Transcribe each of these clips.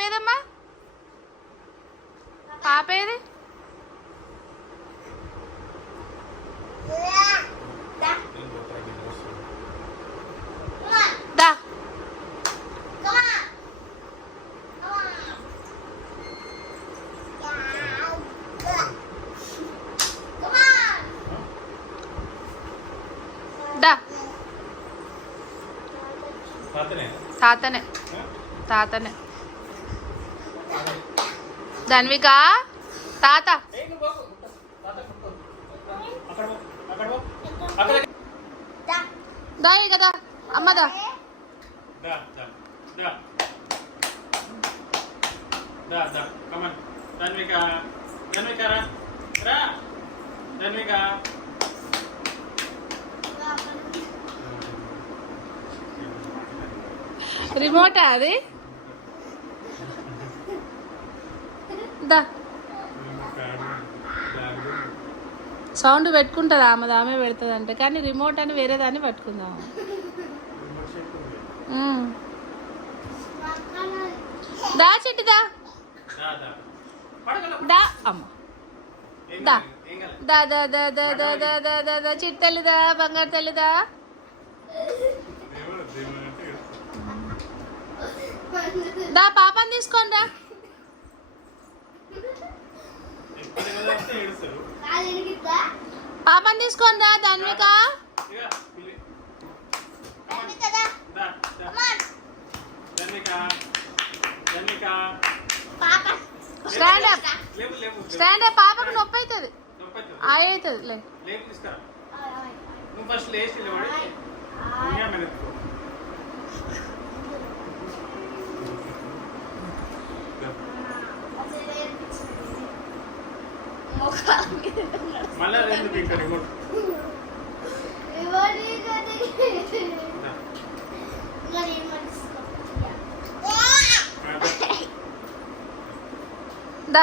పాపేదమ్మా? పాపేది? తాతనే. తాతనే. ధన్విక తాత. కదా అమ్మదా రిమోటా అది? దా సౌండ్ పెట్టుకుంటుంది ఆమె ఆమె పెడుతుంది అంటే కానీ రిమోట్ అని వేరే దాన్ని పట్టుకుందాం. దా చెట్టు దా. దా అమ్మ. దా. దా దా దా దా దా దా దా దా దా చిట్టి తల్లిదా బంగారు తల్లిదా దా. పాపని తీసుకోండి రా. పాపని తీసుకొని రా ధన్విక. స్టాండ్ స్టాండ్ పాపకు నొప్పి అవుతుంది ఆయ అవుతుంది లేదు నువ్వు ఫస్ట్ లేచి మళ్ళా రెండు తింటారు ఇంకోటి Да.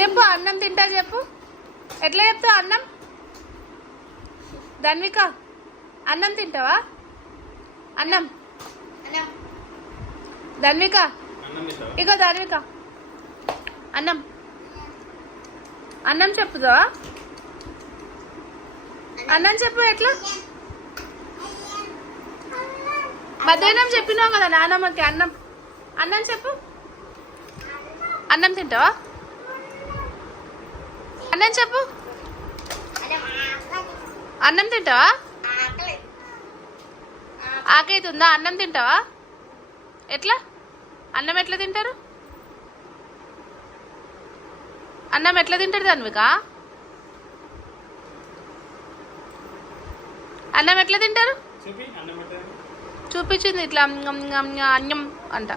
చెప్పు అన్నం తింటా చెప్పు. ఎట్లా చెప్తావు అన్నం? ధన్విక అన్నం తింటావా? అన్నం. ధన్విక ఇగో ధన్విక. అన్నం. అన్నం చెప్పుదావా అన్నం చెప్పు ఎట్లా? మధ్యాహ్నం చెప్పినావు కదా నానమ్మకి అన్నం. అన్నం చెప్పు. అన్నం తింటావా? అన్నం చెప్పు. అన్నం తింటావా? అవుతుందా అన్నం తింటావా? ఎట్లా? అన్నం ఎట్లా తింటారు? అన్నం ఎట్లా తింటారు ధన్విక అన్నం ఎట్లా తింటారు? చూపించింది ఇట్లా అన్నం అంట.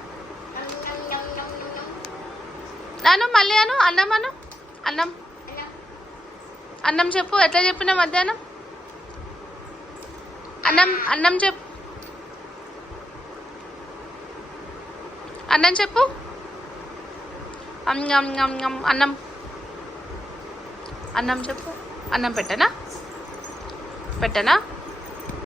నాను మళ్ళీ అను అన్నం అను. అన్నం అన్నం చెప్పు ఎట్లా చెప్పిన మధ్యాహ్నం? అన్నం అన్నం చెప్పు. అన్నం చెప్పు. అమ్ అన్నం. అన్నం చెప్పు. అన్నం పెట్టనా? పెట్టనా?